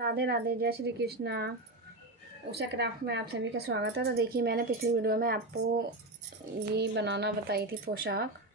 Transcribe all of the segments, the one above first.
राधे राधे, जय श्री कृष्णा। उषा क्राफ्ट में आप सभी का स्वागत है। तो देखिए, मैंने पिछली वीडियो में आपको ये बनाना बताई थी पोशाक।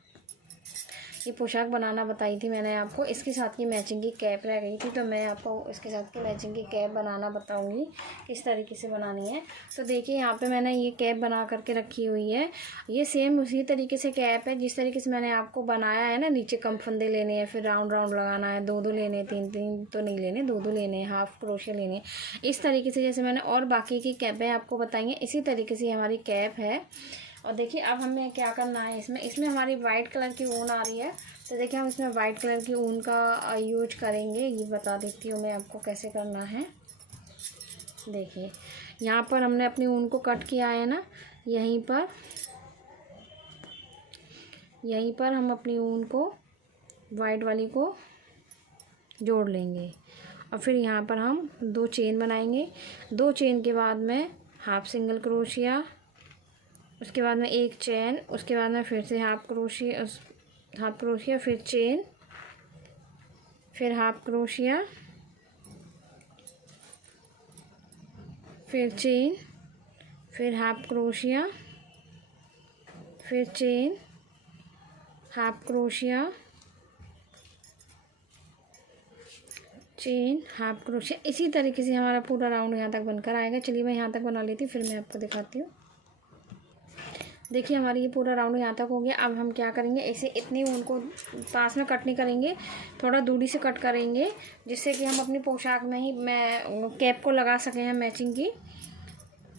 ये पोशाक बनाना बताई थी मैंने आपको। इसके साथ की मैचिंग की कैप रह गई थी, तो मैं आपको इसके साथ की मैचिंग की कैप बनाना बताऊंगी किस तरीके से बनानी है। तो देखिए, यहाँ पे मैंने ये कैप बना करके रखी हुई है। ये सेम उसी तरीके से कैप है जिस तरीके से मैंने आपको बनाया है ना। नीचे कम फंदे लेने हैं, फिर राउंड राउंड लगाना है। दो लेने, तीन तो नहीं लेने, दो लेने, हाफ क्रोशिया लेने। इस तरीके से जैसे मैंने और बाकी की कैपें आपको बताई हैं, इसी तरीके से हमारी कैप है। और देखिए, अब हमें क्या करना है इसमें हमारी वाइट कलर की ऊन आ रही है। तो देखिए, हम इसमें वाइट कलर की ऊन का यूज करेंगे। ये बता देती हूँ मैं आपको कैसे करना है। देखिए, यहाँ पर हमने अपनी ऊन को कट किया है ना। यहीं पर हम अपनी ऊन को वाइट वाली को जोड़ लेंगे। और फिर यहाँ पर हम 2 चेन बनाएंगे। 2 चेन के बाद में हाफ सिंगल क्रोशिया, उसके बाद में 1 चेन, उसके बाद में फिर से हाफ क्रोशिया, फिर चेन, फिर हाफ क्रोशिया, फिर चेन, फिर हाफ क्रोशिया, फिर chain, half crochet, chain, half crochet. इसी तरीके से हमारा पूरा राउंड यहाँ तक बनकर आएगा। चलिए, मैं यहाँ तक बना लेती हूँ, फिर मैं आपको दिखाती हूँ। देखिए, हमारी ये पूरा राउंड यहाँ तक हो गया। अब हम क्या करेंगे, ऐसे इतनी ऊन को पास में कट नहीं करेंगे, थोड़ा दूरी से कट करेंगे, जिससे कि हम अपनी पोशाक में ही कैप को लगा सकें हैं मैचिंग की।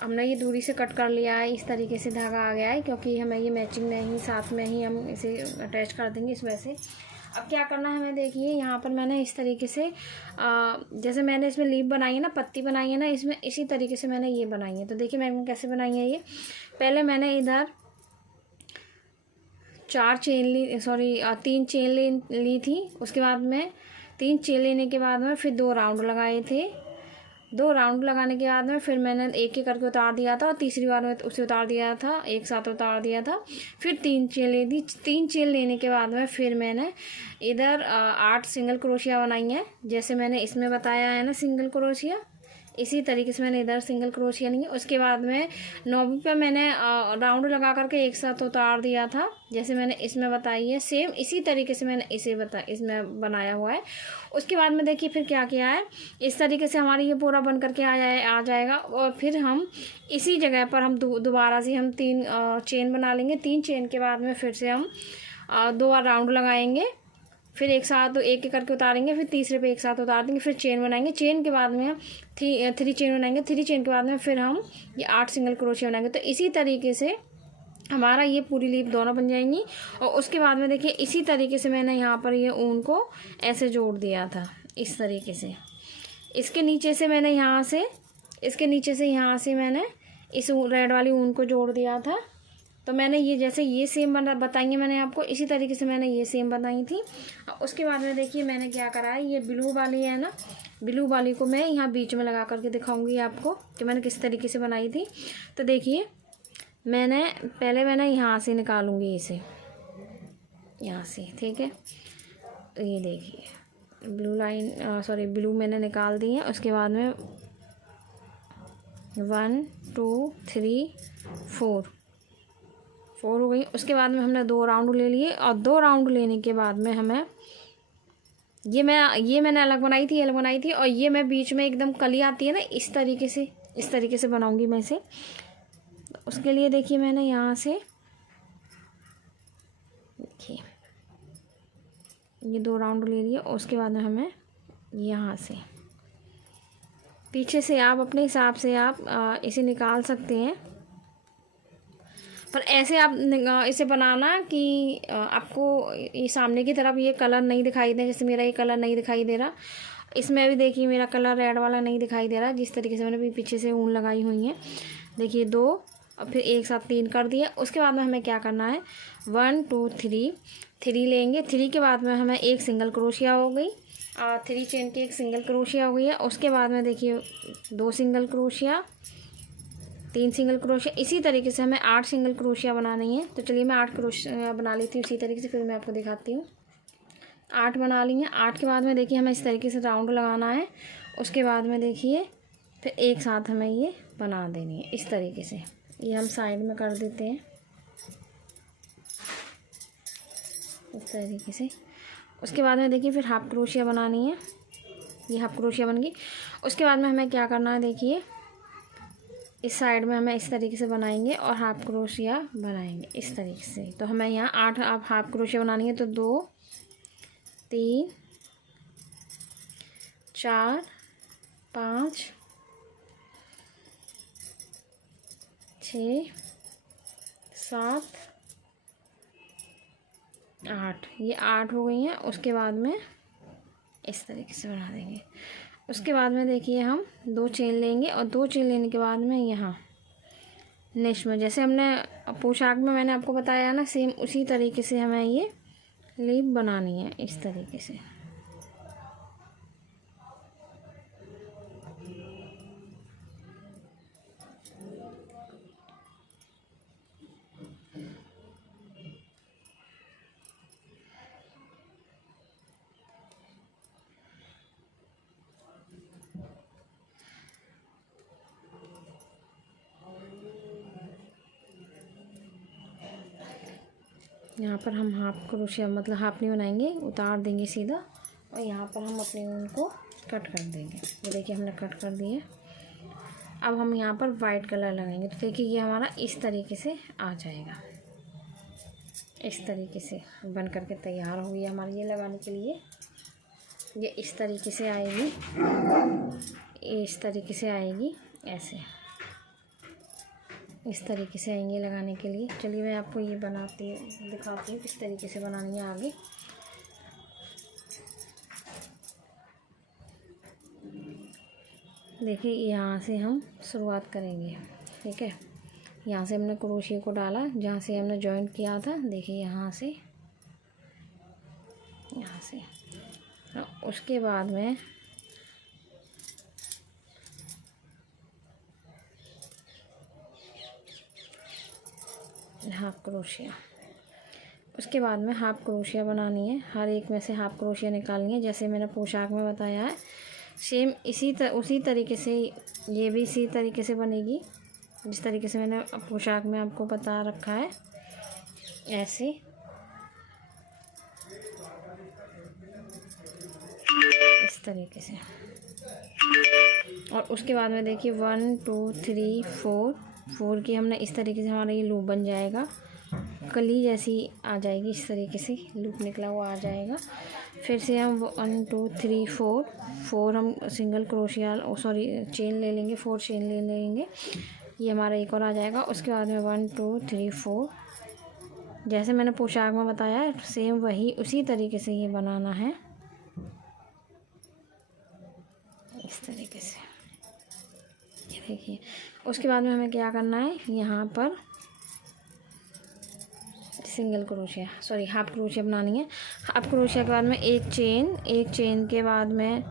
हमने ये दूरी से कट कर लिया है। इस तरीके से धागा आ गया है, क्योंकि हमें ये मैचिंग में ही साथ में ही हम इसे अटैच कर देंगे इस वजह से। अब क्या करना है हमें, देखिए यहाँ पर मैंने इस तरीके से जैसे मैंने इसमें लीफ बनाई है ना, पत्ती बनाई है ना, इसमें इसी तरीके से मैंने ये बनाई है। तो देखिए, मैंने कैसे बनाई है ये। पहले मैंने इधर 3 चेन ली थी। उसके बाद में 3 चेन लेने के बाद में फिर 2 राउंड लगाए थे। 2 राउंड लगाने के बाद में फिर मैंने एक एक करके उतार दिया था, और तीसरी बार में उसे उतार दिया था, एक साथ उतार दिया था। फिर 3 चेन ले दी। 3 चेन लेने के बाद में फिर मैंने इधर 8 सिंगल क्रोशिया बनाई है, जैसे मैंने इसमें बताया है ना सिंगल क्रोशिया। इसी तरीके से मैंने इधर सिंगल क्रोशिया ली है। उसके बाद में 9वीं पे मैंने राउंड लगा करके एक साथ उतार दिया था, जैसे मैंने इसमें बताई है। सेम इसी तरीके से मैंने इसमें बनाया हुआ है। उसके बाद में देखिए फिर क्या किया है, इस तरीके से हमारी ये पूरा बन करके आ जाएगा। और फिर हम इसी जगह पर हम दोबारा से हम 3 चेन बना लेंगे। 3 चेन के बाद में फिर से हम 2 बार राउंड लगाएंगे, फिर एक साथ एक एक करके उतारेंगे, फिर तीसरे पे एक साथ उतार देंगे, फिर चेन बनाएंगे। चेन के बाद में हम 3 चेन बनाएंगे। 3 चेन के बाद में फिर हम ये 8 सिंगल क्रोशिया बनाएंगे। तो इसी तरीके से हमारा ये पूरी लीफ दोनों बन जाएंगी। और उसके बाद में देखिए, इसी तरीके से मैंने यहाँ पर ये ऊन को ऐसे जोड़ दिया था, इस तरीके से। इसके नीचे से मैंने यहाँ से मैंने इस रेड वाली ऊन को जोड़ दिया था। तो मैंने ये जैसे ये सेम बताएंगे मैंने आपको, इसी तरीके से मैंने ये सेम बनाई थी। उसके बाद में देखिए मैंने क्या करा है, ये ब्लू वाली है ना, ब्लू वाली को मैं यहाँ बीच में लगा करके दिखाऊंगी आपको कि मैंने किस तरीके से बनाई थी। तो देखिए, पहले मैंने यहाँ से निकालूंगी इसे, यहाँ से, ठीक है। तो ये देखिए ब्लू मैंने निकाल दी है। उसके बाद में 1 2 3 4 हो गई। उसके बाद में हमने 2 राउंड ले लिए, और 2 राउंड लेने के बाद में हमें ये मैंने अलग बनाई थी, और ये मैं बीच में एकदम कली आती है ना, इस तरीके से बनाऊंगी मैं इसे। उसके लिए देखिए, मैंने यहाँ से देखिए ये 2 राउंड ले लिए। उसके बाद में हमें यहाँ से पीछे से आप अपने हिसाब से आप इसे निकाल सकते हैं, पर ऐसे आप इसे बनाना कि आपको ये सामने की तरफ ये कलर नहीं दिखाई दे। जैसे मेरा ये कलर नहीं दिखाई दे रहा, इसमें भी देखिए मेरा कलर रेड वाला नहीं दिखाई दे रहा, जिस तरीके से मैंने भी पीछे से ऊन लगाई हुई है। देखिए 2 और फिर एक साथ 3 कर दिए। उसके बाद में हमें क्या करना है, 1 2 3 लेंगे। 3 के बाद में हमें 1 सिंगल क्रोशिया हो गई, 3 चेन की 1 सिंगल क्रोशिया हो गई है। उसके बाद में देखिए 2 सिंगल क्रोशिया, 3 सिंगल क्रोशिया। इसी तरीके से हमें 8 सिंगल क्रोशिया बनानी है। तो चलिए मैं 8 क्रोशिया बना लेती हूँ इसी तरीके से, फिर मैं आपको दिखाती हूँ। 8 बना ली हैं। 8 के बाद में देखिए हमें इस तरीके से राउंड लगाना है। उसके बाद में देखिए फिर एक साथ हमें ये बना देनी है इस तरीके से। ये हम साइड में कर देते हैं इस तरीके से। उसके बाद में देखिए फिर हाफ क्रोशिया बनानी है। ये हाफ क्रोशिया बन गई। उसके बाद में हमें क्या करना है, देखिए इस साइड में हमें इस तरीके से बनाएंगे और हाफ क्रोशिया बनाएंगे इस तरीके से। तो हमें यहाँ 8 आप हाफ क्रोशिया बनानी है। तो 2 3 4 5 6 7 8, ये 8 हो गई हैं। उसके बाद में इस तरीके से बना देंगे। उसके बाद में देखिए हम 2 चेन लेंगे और 2 चेन लेने के बाद में यहाँ नेक्स्ट में जैसे हमने पोशाक में मैंने आपको बताया ना, सेम उसी तरीके से हमें ये लीफ बनानी है इस तरीके से। यहाँ पर हम हाफ क्रोशिया मतलब हाफ नहीं बनाएंगे, उतार देंगे सीधा और यहाँ पर हम अपने ऊन को कट कर देंगे। ये देखिए हमने कट कर दिया। अब हम यहाँ पर वाइट कलर लगाएंगे। तो देखिए ये हमारा इस तरीके से आ जाएगा। इस तरीके से बन करके तैयार हो गई हमारी ये लगाने के लिए। ये इस तरीके से आएगी, इस तरीके से आएगी, ऐसे इस तरीके से आएंगे लगाने के लिए। चलिए मैं आपको ये दिखाती हूँ किस तरीके से बनानी है आगे। देखिए यहाँ से हम शुरुआत करेंगे, ठीक है। यहाँ से हमने क्रोशिया को डाला जहाँ से हमने जॉइंट किया था। देखिए यहाँ से उसके बाद में हाफ क्रोशिया। उसके बाद में हाफ क्रोशिया बनानी है। हर एक में से हाफ क्रोशिया निकालनी है जैसे मैंने पोशाक में बताया है। सेम उसी तरीके से ये भी इसी तरीके से बनेगी जिस तरीके से मैंने पोशाक में आपको बता रखा है, ऐसे। इस तरीके से। और उसके बाद में देखिए 1 2 3 4 की हमने इस तरीके से हमारा ये लूप बन जाएगा। कली जैसी आ जाएगी, इस तरीके से लूप निकला हुआ आ जाएगा। फिर से हम 1 2 3 4 हम सिंगल क्रोशिया चेन ले लेंगे, 4 चेन ले लेंगे। ये हमारा एक और आ जाएगा। उसके बाद में 1 2 3 4 जैसे मैंने पोशाक में बताया है सेम वही उसी तरीके से ये बनाना है इस तरीके से। ये देखिए। उसके बाद में हमें क्या करना है, यहाँ पर सिंगल क्रोशिया हाफ क्रोशिया बनानी है। हाफ क्रोशिया के बाद में एक चेन के बाद में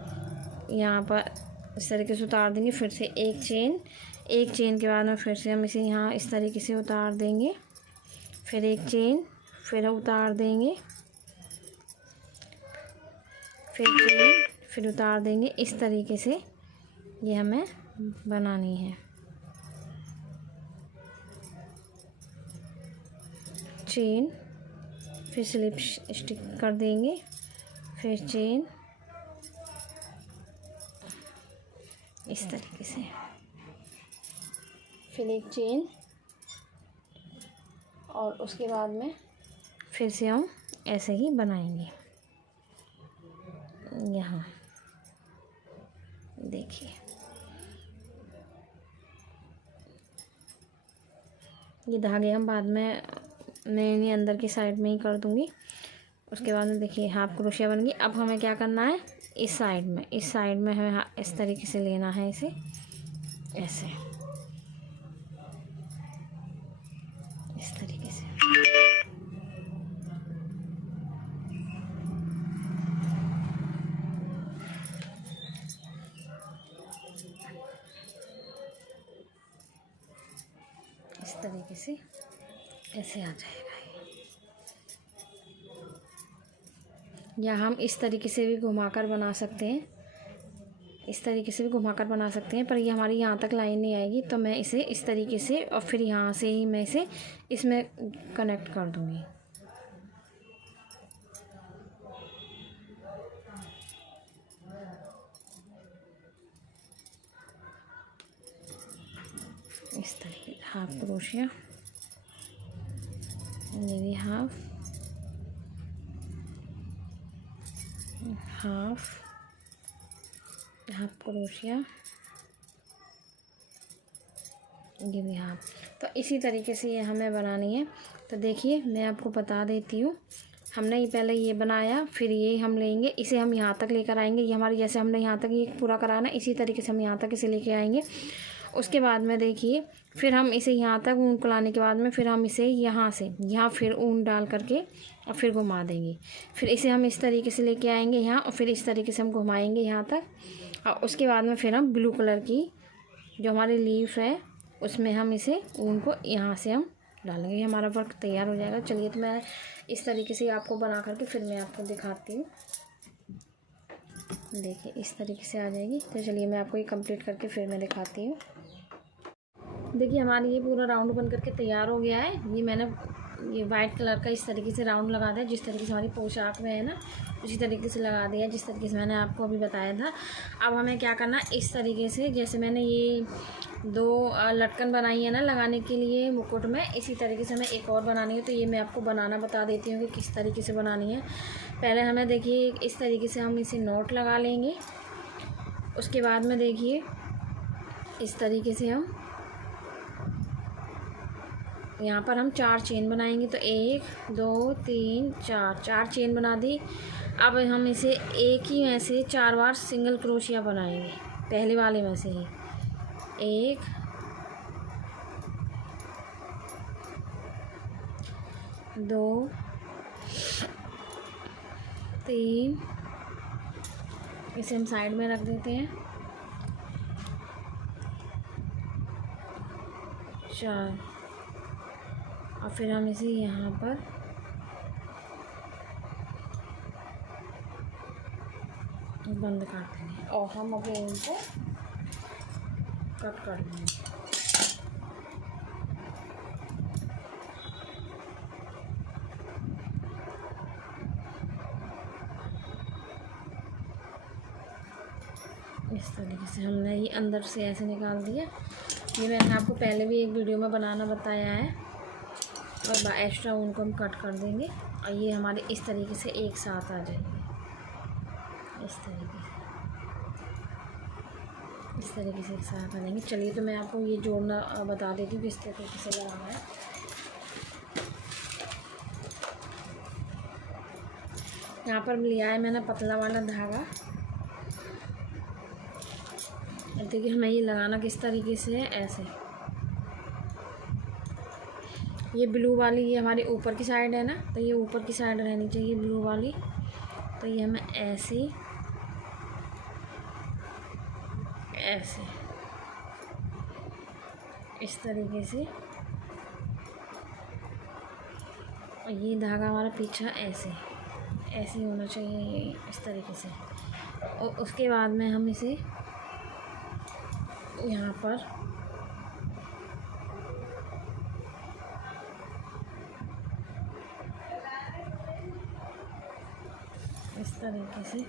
यहाँ पर इस तरीके से उतार देंगे। फिर से एक चेन के बाद में फिर से हम इसे यहाँ इस तरीके से उतार देंगे। फिर एक चेन, फिर उतार देंगे, फिर चेन, फिर उतार देंगे। इस तरीके से ये हमें बनानी है। चेन, फिर स्लिप स्टिक कर देंगे, फिर चेन, इस तरीके से, फिर एक चेन और उसके बाद में फिर से हम ऐसे ही बनाएंगे। यहाँ देखिए ये धागे हम बाद में मैं अंदर की साइड में ही कर दूँगी। उसके बाद में देखिए हाफ क्रोशिया बन गई। अब हमें क्या करना है, इस साइड में हमें इस तरीके से लेना है इसे, ऐसे इस तरीके से। इस तरीके से ऐसे आ जाएगा ये। या हम इस तरीके से भी घुमाकर बना सकते हैं, इस तरीके से भी घुमाकर बना सकते हैं, पर ये हमारी यहाँ तक लाइन नहीं आएगी, तो मैं इसे इस तरीके से और फिर यहाँ से ही मैं इसे इसमें कनेक्ट कर दूँगी। इस तरीके हाफ क्रोशिया, ये भी हाफ क्रोशिया, ये भी हाफ। तो इसी तरीके से ये हमें बनानी है। तो देखिए मैं आपको बता देती हूँ, हमने ये पहले ये बनाया, फिर ये हम लेंगे, इसे हम यहाँ तक लेकर आएंगे। ये हमारी जैसे हमने यहाँ तक ये पूरा कराना, इसी तरीके से हम यहाँ तक इसे लेके आएंगे। उसके बाद में देखिए फिर हम इसे यहाँ तक ऊन को लाने के बाद में फिर हम इसे यहाँ से यहाँ फिर ऊन डाल करके और फिर घुमा देंगे। फिर इसे हम इस तरीके से लेके आएंगे यहाँ, और फिर इस तरीके से हम घुमाएंगे यहाँ तक। और उसके बाद में फिर हम ब्लू कलर की जो हमारी लीफ है उसमें हम इसे ऊन को यहाँ से हम डालेंगे। हमारा वर्क तैयार हो जाएगा। चलिए तो मैं इस तरीके से आपको बना करके फिर मैं आपको दिखाती हूँ। देखिए इस तरीके से आ जाएगी। तो चलिए मैं आपको ये कंप्लीट करके फिर मैं दिखाती हूँ। देखिए हमारी ये पूरा राउंड बन करके तैयार हो गया है। ये मैंने ये वाइट कलर का इस तरीके से राउंड लगा दिया, जिस तरीके से हमारी पोशाक में है ना उसी तरीके से लगा दिया, जिस तरीके से मैंने आपको अभी बताया था। अब हमें क्या करना, इस तरीके से जैसे मैंने ये 2 लटकन बनाई है ना लगाने के लिए मुकुट में, इसी तरीके से हमें एक और बनानी है। तो ये मैं आपको बनाना बता देती हूँ कि किस तरीके से बनानी है। पहले हमें देखिए इस तरीके से हम इसे नॉट लगा लेंगे। उसके बाद में देखिए इस तरीके से हम यहाँ पर हम 4 चेन बनाएंगे। तो 1 2 3 4 चेन बना दी। अब हम इसे एक ही में से 4 बार सिंगल क्रोशिया बनाएंगे, पहले वाले में से ही। 1 2 3, इसे हम साइड में रख देते हैं, 4, और फिर हम इसे यहाँ पर बंद कर देंगे और हम अभी इनको कट कर देंगे। इस तरीके से हमने ये अंदर से ऐसे निकाल दिया। ये मैंने आपको पहले भी एक वीडियो में बनाना बताया है। और एक्स्ट्रा उनको हम कट कर देंगे और ये हमारे इस तरीके से एक साथ आ जाएंगे। इस तरीके से एक साथ आ जाएंगे। चलिए तो मैं आपको ये जोड़ना बता देती हूँ किस तरीके से लगाना है। यहाँ पर लिया है मैंने पतला वाला धागा। देखिए हमें ये लगाना किस तरीके से है, ऐसे। ये ब्लू वाली ये हमारी ऊपर की साइड है ना, तो ये ऊपर की साइड रहनी चाहिए ब्लू वाली। तो ये हमें ऐसे इस तरीके से, और ये धागा हमारा पीछा ऐसे होना चाहिए, ये इस तरीके से। और उसके बाद में हम इसे यहाँ पर इस तरीके से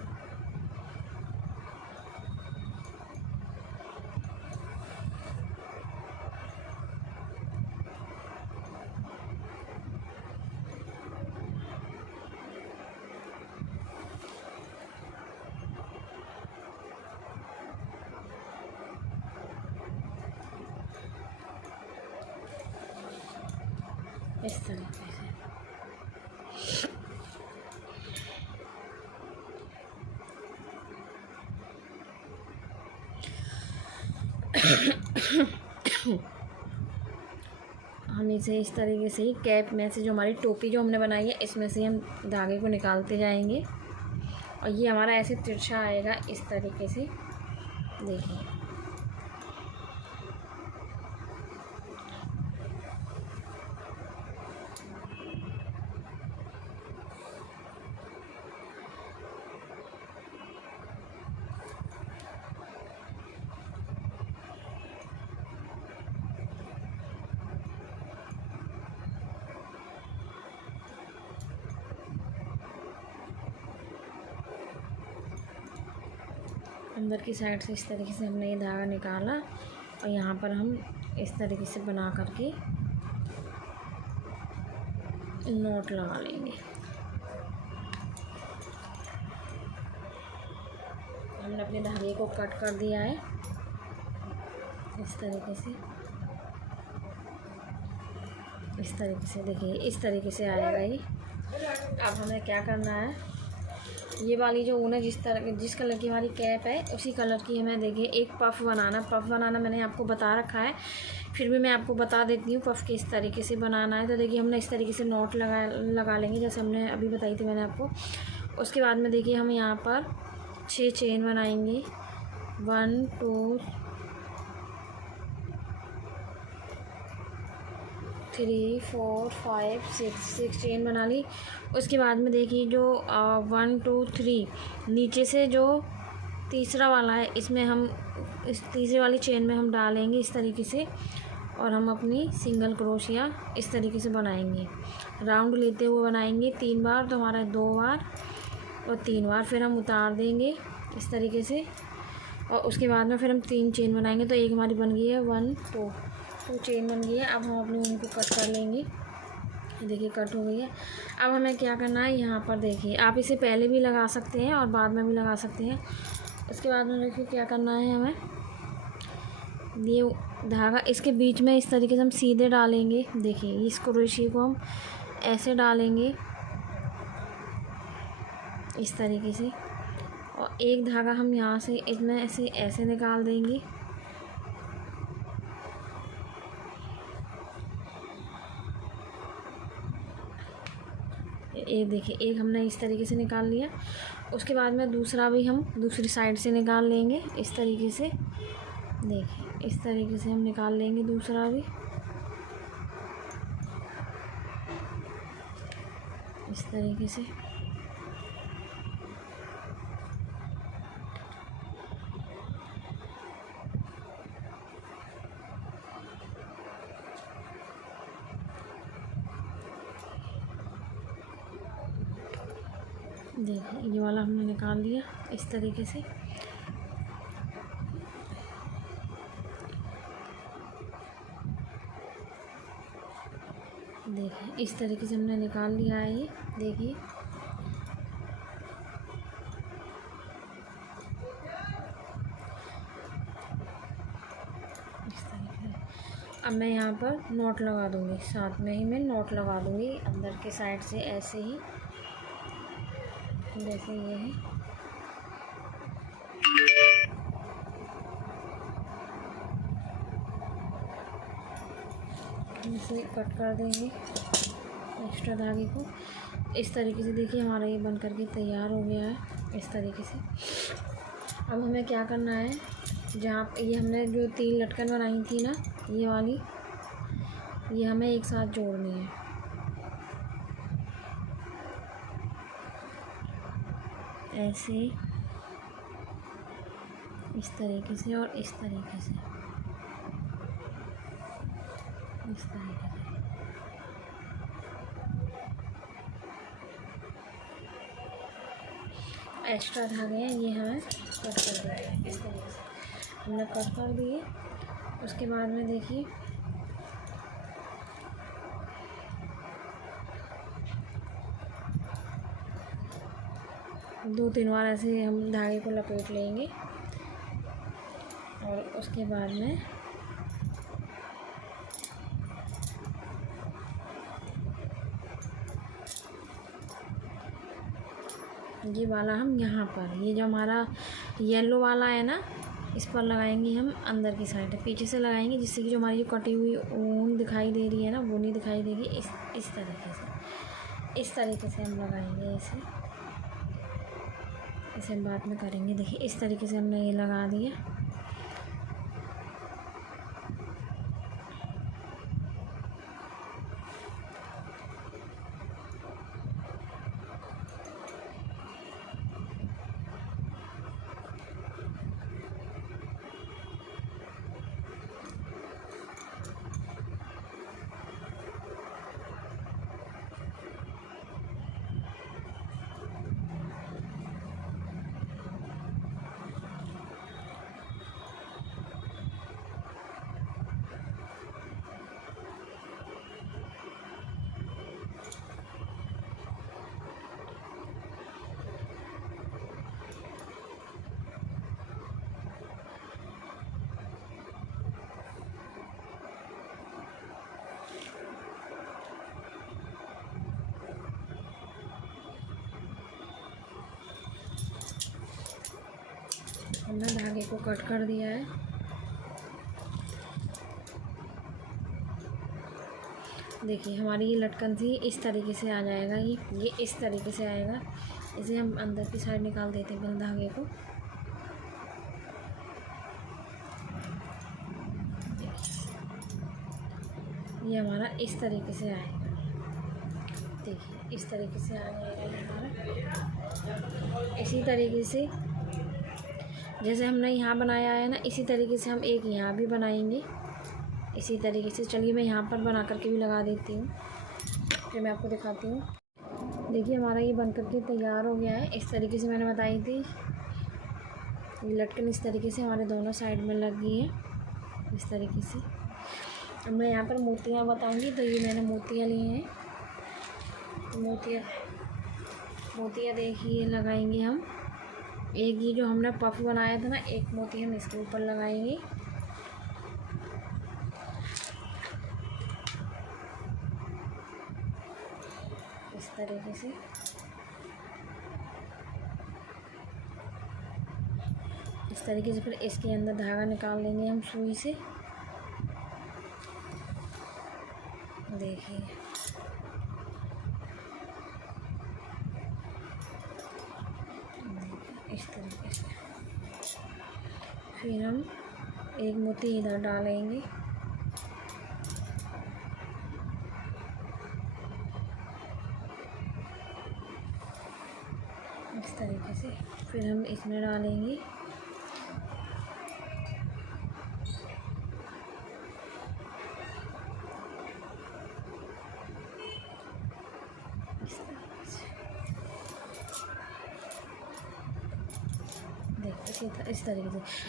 इस तरीके से। हम इसे इस तरीके से ही कैप में से जो हमारी टोपी जो हमने बनाई है इसमें से हम धागे को निकालते जाएंगे और ये हमारा ऐसे तिरछा आएगा इस तरीके से। देखिए अंदर की साइड से इस तरीके से हमने ये धागा निकाला और यहाँ पर हम इस तरीके से बना करके नॉट लगा लेंगे। हमने अपने धागे को कट कर दिया है इस तरीके से, इस तरीके से देखिए, इस तरीके से आएगा ये। अब हमें क्या करना है, ये वाली जो ऊन है जिस कलर की हमारी कैप है उसी कलर की हमें देखिए एक पफ़ बनाना मैंने आपको बता रखा है, फिर भी मैं आपको बता देती हूँ पफ़ किस तरीके से बनाना है। तो देखिए हमने इस तरीके से नॉट लगा लेंगे जैसे हमने अभी बताई थी मैंने आपको। उसके बाद में देखिए हम यहाँ पर 6 चेन बनाएंगे, 1 2 3 4 5 6 चेन बना ली। उसके बाद में देखिए जो 1 2 3 नीचे से जो तीसरा वाला है इसमें हम इस तीसरी वाली चेन में हम डालेंगे इस तरीके से, और हम अपनी सिंगल क्रोशिया इस तरीके से बनाएंगे। राउंड लेते हुए बनाएंगे 3 बार, तो हमारा 2 बार और 3 बार। फिर हम उतार देंगे इस तरीके से और उसके बाद में फिर हम 3 चेन बनाएंगे। तो एक हमारी बन गई है 1 2 चेन बन गई है। अब हम अपने ऊन को कट कर लेंगे, देखिए कट हो गई है। अब हमें क्या करना है, यहाँ पर देखिए आप इसे पहले भी लगा सकते हैं और बाद में भी लगा सकते हैं। उसके बाद में देखिए क्या करना है, हमें ये धागा इसके बीच में इस तरीके से हम सीधे डालेंगे। देखिए इस क्रोशिया को हम ऐसे डालेंगे इस तरीके से, और एक धागा हम यहाँ से इसमें ऐसे निकाल देंगे। ये देखिए एक हमने इस तरीके से निकाल लिया। उसके बाद में दूसरा भी हम दूसरी साइड से निकाल लेंगे इस तरीके से। देखिए इस तरीके से हम निकाल लेंगे दूसरा भी इस तरीके से। देखिए ये वाला हमने निकाल लिया इस तरीके से। देखिए इस तरीके से हमने निकाल लिया है ये, देखिए इस तरीके से। अब मैं यहाँ पर नॉट लगा दूँगी, साथ में ही मैं नॉट लगा दूँगी अंदर के साइड से ऐसे ही, जैसे ये है। इसे कट कर देंगे एक्स्ट्रा धागे को इस तरीके से। देखिए हमारा ये बन करके तैयार हो गया है इस तरीके से। अब हमें क्या करना है, जहाँ ये हमने जो 3 लटकन बनाई थी ना, ये वाली, ये हमें एक साथ जोड़नी है ऐसे इस तरीके से और इस तरीके से, इस तरीके से। एक्स्ट्रा धागे हैं ये हमें कट कर देंगे इस तरीके से। हमने कट कर दिए। उसके बाद में देखिए दो तीन बार ऐसे हम धागे को लपेट लेंगे और उसके बाद में ये वाला हम यहाँ पर, ये जो हमारा येलो वाला है ना, इस पर लगाएंगे हम अंदर की साइड, पीछे से लगाएंगे, जिससे कि जो हमारी जो कटी हुई ऊन दिखाई दे रही है ना, वो नहीं दिखाई देगी। इस तरीके से हम लगाएंगे इसे हम बाद में करेंगे। देखिए इस तरीके से हमने ये लगा दिया। हमने धागे को कट कर दिया है। देखिए हमारी ये लटकन थी, इस तरीके से आ जाएगा। ये इस तरीके से आएगा। इसे हम अंदर की साइड निकाल देते हैं बिना धागे को। ये हमारा इस तरीके से आएगा। देखिए इस तरीके से आ जाएगा हमारा। इसी तरीके से जैसे हमने यहाँ बनाया है ना, इसी तरीके से हम एक यहाँ भी बनाएंगे इसी तरीके से। चलिए मैं यहाँ पर बना करके भी लगा देती हूँ, फिर मैं आपको दिखाती हूँ। देखिए हमारा ये बन करके तैयार हो गया है। इस तरीके से मैंने बताई थी, ये लटकन इस तरीके से हमारे दोनों साइड में लग गई है इस तरीके से। अब मैं यहाँ पर मोतियाँ बताऊँगी। तो ये मैंने मोतियाँ ली हैं। तो मोतियाँ देखिए लगाएंगे हम। एक ये जो हमने पफ बनाया था ना, एक मोती हम इसके ऊपर लगाएंगे। इस तरीके से फिर इसके अंदर धागा निकाल लेंगे हम सुई से। देखिए इस तरीके से फिर हम एक मोती इधर डालेंगे। इस तरीके से फिर हम इसमें डालेंगे।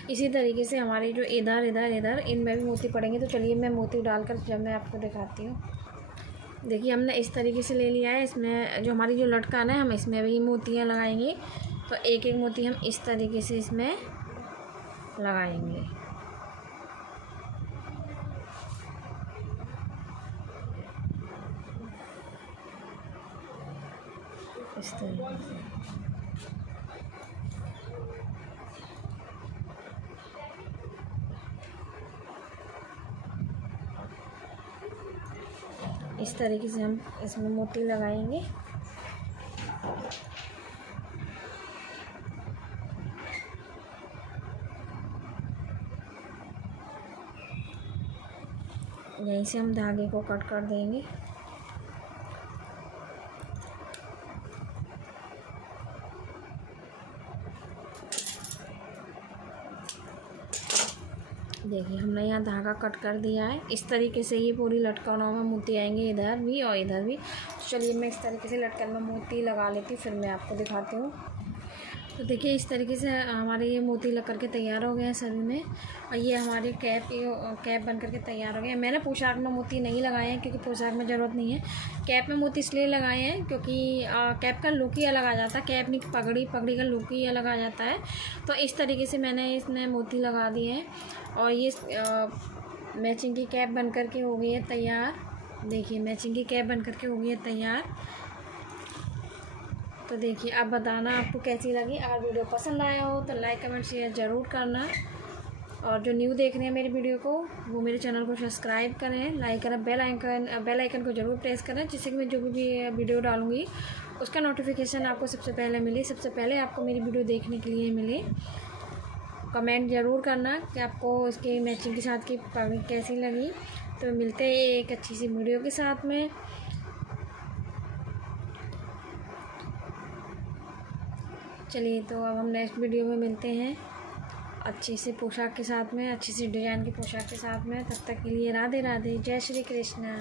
इसी तरीके से हमारी जो इधर इनमें भी मोती पड़ेंगे। तो चलिए मैं मोती डालकर जब मैं आपको दिखाती हूँ। देखिए हमने इस तरीके से ले लिया है। इसमें जो हमारी जो लटकन है, हम इसमें भी मोतियाँ लगाएंगे। तो एक एक मोती हम इस तरीके से इसमें लगाएंगे। इस तरीके से हम इसमें मोती लगाएंगे। यहीं से हम धागे को कट कर देंगे। देखिए हमने यहाँ धागा कट कर दिया है। इस तरीके से ये पूरी लटकनों में मोती आएंगे, इधर भी और इधर भी। चलिए मैं इस तरीके से लटकन में मोती लगा लेती हूँ, फिर मैं आपको दिखाती हूँ। तो देखिए इस तरीके से हमारे ये मोती लग करके तैयार हो गए हैं सभी में। और ये हमारी कैप बन करके तैयार हो गए हैं। मैंने पोशाक में मोती नहीं लगाए हैं क्योंकि पोशाक में ज़रूरत नहीं है। कैप में मोती इसलिए लगाए हैं क्योंकि कैप का लुक ही अलग आ जाता है। कैप नहीं, पगड़ी का लुक ही अलग आ जाता है। तो इस तरीके से मैंने इसमें मोती लगा दिए हैं और ये मैचिंग की कैप बन करके हो गई है तैयार। देखिए मैचिंग की कैप बन करके हो गई है तैयार। तो देखिए आप बताना आपको कैसी लगी। अगर वीडियो पसंद आया हो तो लाइक कमेंट शेयर ज़रूर करना। और जो न्यू देख रहे हैं मेरी वीडियो को, वो मेरे चैनल को सब्सक्राइब करें, लाइक करें, बेल आइकन को ज़रूर प्रेस करें, जिससे कि मैं जो भी वीडियो डालूँगी उसका नोटिफिकेशन आपको सबसे पहले मिले, सबसे पहले आपको मेरी वीडियो देखने के लिए मिले। कमेंट ज़रूर करना कि आपको इसके मैचिंग के साथ की पगड़ी कैसी लगी। तो मिलते हैं एक अच्छी सी वीडियो के साथ में। चलिए तो अब हम नेक्स्ट वीडियो में मिलते हैं अच्छी सी पोशाक के साथ में, अच्छी सी डिज़ाइन की पोशाक के साथ में। तब तक के लिए राधे राधे, जय श्री कृष्णा।